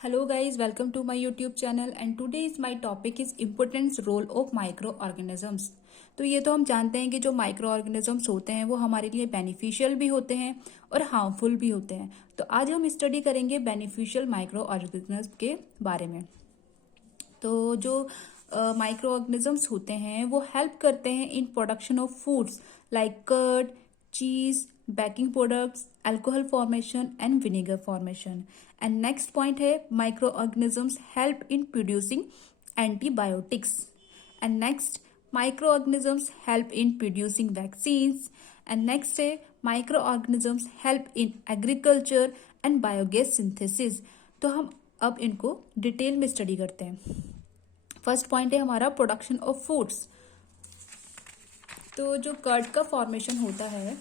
Hello guys, welcome to my YouTube channel and today's my topic is importance role of microorganisms। तो ये तो हम जानते हैं कि जो माइक्रो ऑर्गेनिजम्स होते हैं वो हमारे लिए बेनिफिशियल भी होते हैं और हार्मफुल भी होते हैं। तो आज हम स्टडी करेंगे बेनिफिशियल माइक्रो ऑर्गेनिजम्स के बारे में। तो जो माइक्रो ऑर्गेनिजम्स होते हैं वो हेल्प करते हैं in production of foods like curd, cheese, baking products, alcohol formation and vinegar formation. And next point है micro organisms help in producing antibiotics. And next micro organisms help in producing vaccines. And next है micro organisms help in agriculture and biogas synthesis. तो हम अब इनको detail में study करते हैं। First point है हमारा प्रोडक्शन ऑफ फूड्स। तो जो कर्ड का फॉर्मेशन होता है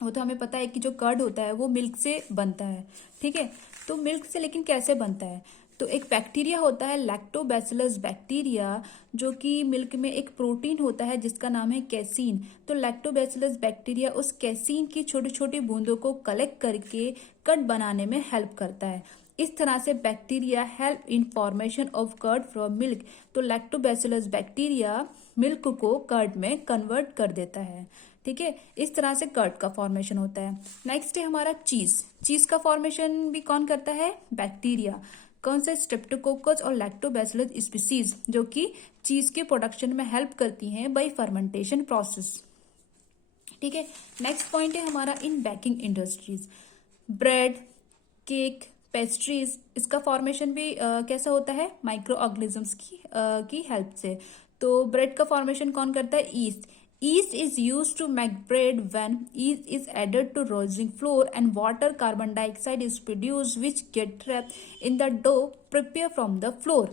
वो तो हमें पता है कि जो कर्ड होता है वो मिल्क से बनता है, ठीक है। तो मिल्क से लेकिन कैसे बनता है? तो एक बैक्टीरिया होता है लैक्टोबैसिलस बैक्टीरिया, जो कि मिल्क में एक प्रोटीन होता है जिसका नाम है कैसीन। तो लैक्टोबैसिलस बैक्टीरिया उस कैसीन की छोटी छोटी बूंदों को कलेक्ट करके कर्ड बनाने में हेल्प करता है। इस तरह से bacteria help in formation of curd from milk. तो लैक्टोबैसिलस बैक्टीरिया मिल्क को कर्ड में कन्वर्ट कर देता है, ठीक है। इस तरह से कर्ड का फॉर्मेशन होता है। नेक्स्ट है हमारा चीज। चीज का फॉर्मेशन भी कौन करता है? बैक्टीरिया। कौन से? स्ट्रेप्टोकोकस और लैक्टोबैसिलस स्पीसीज, जो कि चीज के प्रोडक्शन में हेल्प करती हैं बाय फर्मेंटेशन प्रोसेस, ठीक है। नेक्स्ट पॉइंट है हमारा in baking industries. Bread, cake, pastries, इसका फॉर्मेशन भी कैसा होता है? माइक्रो ऑर्गेनिजम्स की हेल्प से। तो ब्रेड का फॉर्मेशन कौन करता है? East. Yeast is used to make bread. When yeast is added to roasting flour and water, carbon dioxide is produced which get trapped in the dough prepared from the flour।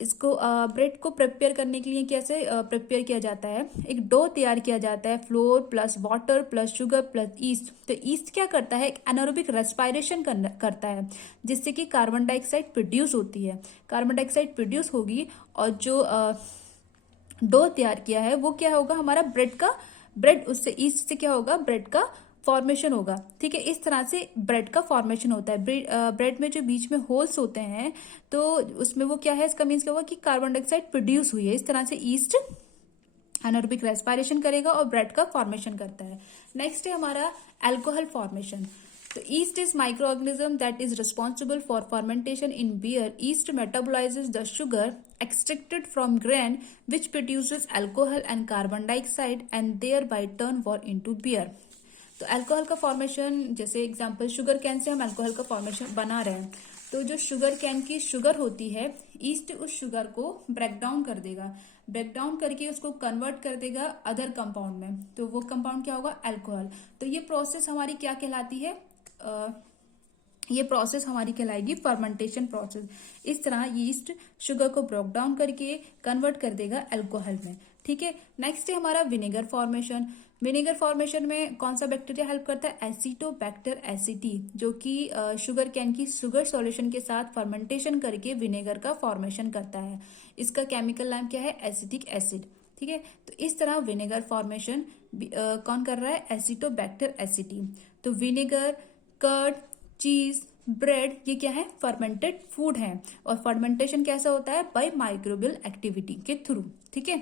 इसको bread को prepare करने के लिए कैसे prepare किया जाता है? एक डो तैयार किया जाता है, floor plus water plus sugar plus east. तो ईस्ट क्या करता है? एक एनारोबिक रेस्पिरेशन करता है जिससे कि कार्बन डाइऑक्साइड प्रोड्यूस होती है। कार्बन डाइऑक्साइड प्रोड्यूस होगी और जो डो तैयार किया है वो क्या होगा? हमारा ब्रेड उससे ईस्ट से क्या होगा? ब्रेड का फॉर्मेशन होगा, ठीक है। इस तरह से ब्रेड का फॉर्मेशन होता है। ब्रेड में जो बीच में होल्स होते हैं तो उसमें वो क्या है? इसका मीन्स क्या होगा कि कार्बन डाइऑक्साइड प्रोड्यूस हुई है। इस तरह से ईस्ट एनारोबिक रेस्पिरेशन करेगा और ब्रेड का फॉर्मेशन करता है। नेक्स्ट है हमारा अल्कोहल फॉर्मेशन। तो yeast is microorganism that is responsible for fermentation in beer. Yeast metabolizes the sugar extracted from grain which produces alcohol and carbon dioxide and thereby turn water into beer। तो alcohol का formation, जैसे example sugar can say हम alcohol का formation बना रहे हैं। तो जो शुगर कैन की शुगर होती है, ईस्ट उस शुगर को ब्रेक डाउन कर देगा, ब्रेक डाउन करके उसको कन्वर्ट कर देगा अदर कंपाउंड में। तो वो कंपाउंड क्या होगा? अल्कोहल। तो ये प्रोसेस हमारी क्या कहलाती है? ये प्रोसेस हमारी कहलाएगी फर्मेंटेशन प्रोसेस। इस तरह यीस्ट शुगर को ब्रेक डाउन करके कन्वर्ट कर देगा अल्कोहल में, ठीक है। नेक्स्ट है हमारा विनेगर फॉर्मेशन। विनेगर फॉर्मेशन में कौन सा बैक्टीरिया हेल्प करता है? एसिटोबैक्टर एसिटी, जो कि शुगर कैन की शुगर सॉल्यूशन के साथ फर्मेंटेशन करके विनेगर का फॉर्मेशन करता है। इसका केमिकल नाम क्या है? एसिटिक एसिड, ठीक है। तो इस तरह विनेगर फॉर्मेशन कौन कर रहा है? एसिटोबैक्टर एसिटी। तो विनेगर, कर्ड, चीज, ब्रेड, ये क्या है? फर्मेंटेड फूड है। और फर्मेंटेशन कैसा होता है? बाय माइक्रोबियल एक्टिविटी के थ्रू, ठीक है।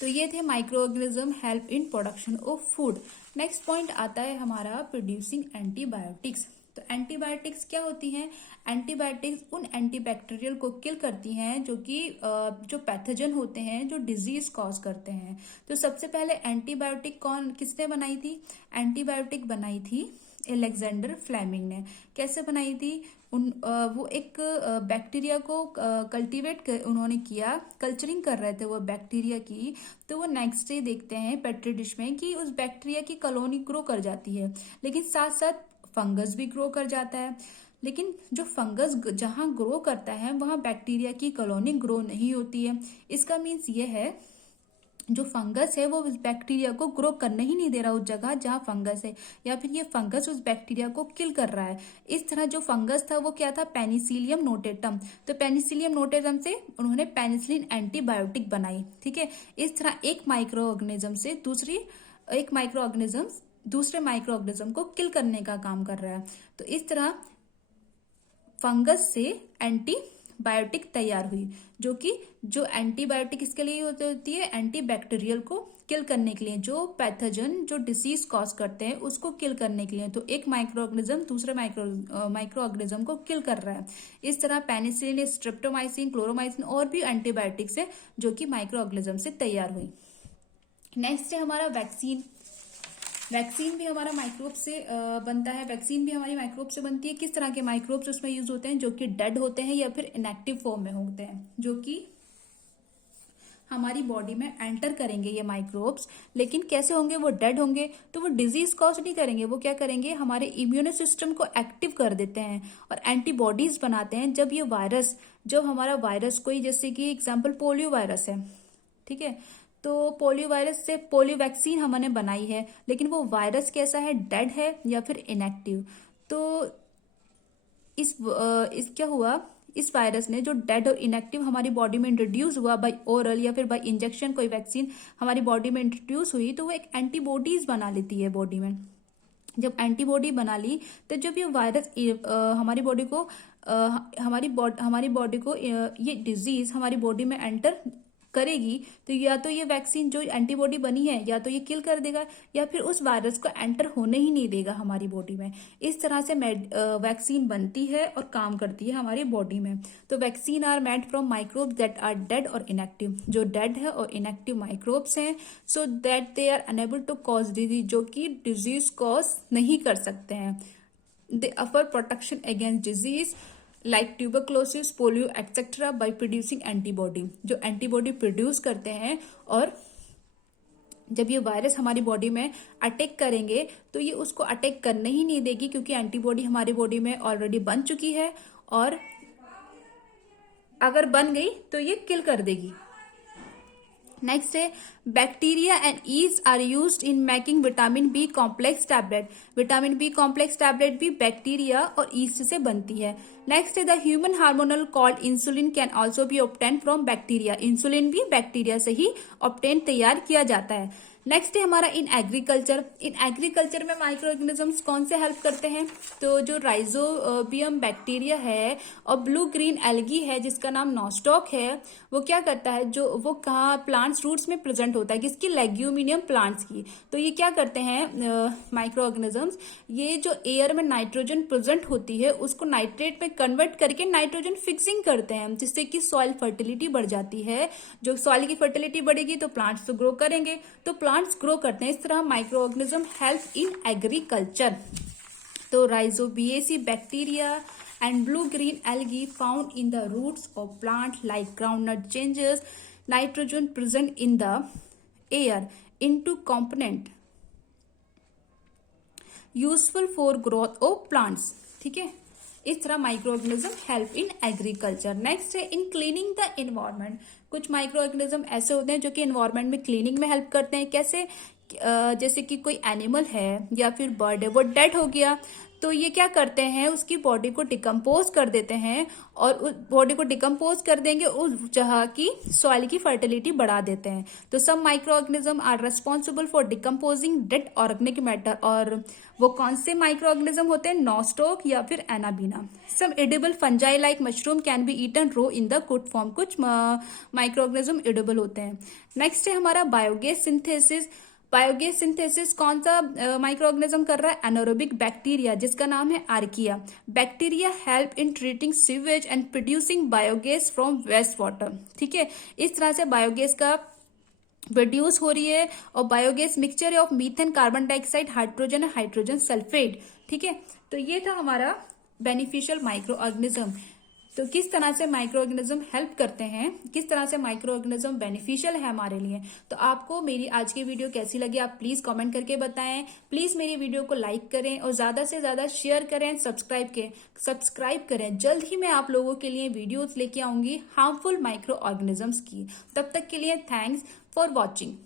तो ये थे micro organism help in production of food. Next point आता है हमारा प्रोड्यूसिंग एंटीबायोटिक्स। तो एंटीबायोटिक्स क्या होती हैं? एंटीबायोटिक्स उन एंटीबैक्टीरियल को किल करती हैं जो कि जो पैथोजन होते हैं, जो डिजीज कॉज करते हैं। तो सबसे पहले एंटीबायोटिक किसने बनाई थी? एंटीबायोटिक बनाई थी एलेक्जेंडर फ्लेमिंग ने। कैसे बनाई थी? वो एक बैक्टीरिया को कल्टीवेट उन्होंने किया, कल्चरिंग कर रहे थे वो बैक्टीरिया की। तो वो नेक्स्ट डे देखते हैं पेट्री डिश में कि उस बैक्टीरिया की कॉलोनी ग्रो कर जाती है, लेकिन साथ साथ फंगस भी ग्रो कर जाता है। लेकिन जो फंगस जहां ग्रो करता है वहां बैक्टीरिया की कॉलोनी ग्रो नहीं होती है। इसका मीन्स ये है जो फंगस है वो उस बैक्टीरिया को ग्रो करने ही नहीं दे रहा उस जगह जहां फंगस है, या फिर ये फंगस उस बैक्टीरिया को किल कर रहा है। इस तरह जो फंगस था वो क्या था? Penicillium notatum. तो पेनिसिलियम नोटेटम से उन्होंने पेनिसिलिन एंटीबायोटिक बनाई, ठीक है। इस तरह एक माइक्रो ऑर्गेनिज्म से दूसरे माइक्रो ऑर्गेनिज्म को किल करने का काम कर रहा है। तो इस तरह फंगस से एंटीबायोटिक तैयार हुई, जो एंटीबायोटिक इसके लिए होती है, एंटीबैक्टीरियल को किल करने के लिए, जो पैथोजन जो डिसीज कॉज करते हैं उसको किल करने के लिए। तो एक माइक्रो ऑर्गेनिज्म दूसरे माइक्रो ऑर्गेनिज्म को किल कर रहा है। इस तरह पेनिसिलिन, स्ट्रेप्टोमाइसिन, क्लोरोमाइसिन और भी एंटीबायोटिक्स है जो कि माइक्रो ऑर्गेनिज्म से तैयार हुई। नेक्स्ट है हमारा वैक्सीन। वैक्सीन भी हमारा माइक्रोब से बनता है। वैक्सीन भी हमारी माइक्रोब से बनती है। किस तरह के माइक्रोब्स उसमें यूज होते हैं? जो कि डेड होते हैं या फिर इनएक्टिव फॉर्म में होते हैं, जो कि हमारी बॉडी में एंटर करेंगे ये माइक्रोब्स। लेकिन कैसे होंगे? वो डेड होंगे, तो वो डिजीज कॉज नहीं करेंगे। वो क्या करेंगे? हमारे इम्यून सिस्टम को एक्टिव कर देते हैं और एंटीबॉडीज बनाते हैं। जब हमारा वायरस कोई, जैसे कि एग्जाम्पल पोलियो वायरस है, ठीक है, तो पोलियो वायरस से पोलियो वैक्सीन हमने बनाई है, लेकिन वो वायरस कैसा है? डेड है या फिर इनएक्टिव। तो इस क्या हुआ? इस वायरस ने जो डेड और इनएक्टिव हमारी बॉडी में इंट्रोड्यूस हुआ बाय ओरल या फिर बाय इंजेक्शन, कोई वैक्सीन हमारी बॉडी में इंट्रोड्यूस हुई, तो वो एक एंटीबॉडीज बना लेती है बॉडी में। जब एंटीबॉडी बना ली, तो जब ये वायरस हमारी बॉडी को ये डिजीज हमारी बॉडी में एंटर करेगी, तो या तो ये वैक्सीन जो एंटीबॉडी बनी है या तो ये किल कर देगा या फिर उस वायरस को एंटर होने ही नहीं देगा हमारी बॉडी में। इस तरह से वैक्सीन बनती है और काम करती है हमारी बॉडी में। तो vaccine are made from microbes that are dead और इनएक्टिव, जो डेड है और इनएक्टिव माइक्रोब्स हैं, so that they are unable to cause disease, जो कि डिजीज कॉज नहीं कर सकते हैं। They offer protection against disease like tuberculosis, polio etcetera by producing antibody, जो एंटीबॉडी प्रोड्यूस करते हैं। और जब ये वायरस हमारी बॉडी में अटैक करेंगे तो ये उसको अटैक करने ही नहीं देगी, क्योंकि एंटीबॉडी हमारी बॉडी में ऑलरेडी बन चुकी है और अगर बन गई तो ये किल कर देगी। नेक्स्ट है bacteria and yeast are used in making vitamin B complex tablet. Vitamin B complex tablet भी बैक्टीरिया और ईस्ट से बनती है। नेक्स्ट है the human hormonal called insulin can also be obtain from bacteria. Insulin भी bacteria से ही obtain तैयार किया जाता है। नेक्स्ट है हमारा इन एग्रीकल्चर। इन एग्रीकल्चर में माइक्रो ऑर्गेनिजम्स कौन से हेल्प करते हैं? तो जो राइजोबियम बैक्टीरिया है और ब्लू ग्रीन एल्गी है जिसका नाम नॉस्टॉक है, वो क्या करता है? जो वो कहाँ प्लांट्स रूट्स में प्रेजेंट होता है, किसकी? लेग्यूमिनियम प्लांट्स की। तो ये क्या करते हैं माइक्रो ऑर्गेनिजम्स? ये जो एयर में नाइट्रोजन प्रेजेंट होती है उसको नाइट्रेट में कन्वर्ट करके नाइट्रोजन फिक्सिंग करते हैं, जिससे कि सॉइल फर्टिलिटी बढ़ जाती है। जो सॉइल की फर्टिलिटी बढ़ेगी तो प्लांट्स तो ग्रो करेंगे, तो प्लांट्स ग्रो करते हैं। इस तरह micro organism help in agriculture. तो rhizobiaceae bacteria and blue green algae found in the roots of plant like groundnut changes nitrogen present in the air into component useful for growth of plants. ठीक है, इस तरह micro organism help in agriculture. Next है in cleaning the environment. कुछ micro organism ऐसे होते हैं जो कि एनवायरनमेंट में क्लीनिंग में हेल्प करते हैं। कैसे? जैसे कि कोई एनिमल है या फिर बर्ड है, वो डेड हो गया, तो ये क्या करते हैं? उसकी बॉडी को डिकम्पोज कर देते हैं और उस बॉडी को डिकम्पोज कर देंगे, उस जगह की सॉइल की फर्टिलिटी बढ़ा देते हैं। तो some microorganism are responsible for decomposing dead organic matter. और वो कौन से माइक्रो ऑर्गेनिज्म होते हैं? नॉस्टॉक या फिर Anabaena. Some edible fungi like mushroom can be eaten raw in the good form. कुछ माइक्रो ऑर्गेनिज्म एडिबल होते हैं। नेक्स्ट है हमारा बायोगैस सिंथेसिस। बायोगैस सिंथेसिस कौन सा माइक्रो ऑर्गेनिज्म कर रहा है? एनारोबिक बैक्टीरिया, जिसका नाम है archaea. Bacteria help in treating sewage and producing biogas from waste water. ठीक है, इस तरह से बायोगैस का प्रोड्यूस हो रही है। और biogas mixture of methane, carbon dioxide, hydrogen और हाइड्रोजन सल्फेट। ठीक है, तो ये था हमारा बेनिफिशियल माइक्रो ऑर्गेनिज्म। तो किस तरह से माइक्रो ऑर्गेनिज्म हेल्प करते हैं, किस तरह से माइक्रो ऑर्गेनिज्म बेनिफिशियल है हमारे लिए। तो आपको मेरी आज की वीडियो कैसी लगी आप प्लीज कमेंट करके बताएं। प्लीज मेरी वीडियो को लाइक करें और ज्यादा से ज्यादा शेयर करें, सब्सक्राइब करें। जल्द ही मैं आप लोगों के लिए वीडियोस लेके आऊंगी हार्मफुल माइक्रो ऑर्गेनिजम्स की। तब तक के लिए थैंक्स फॉर वॉचिंग।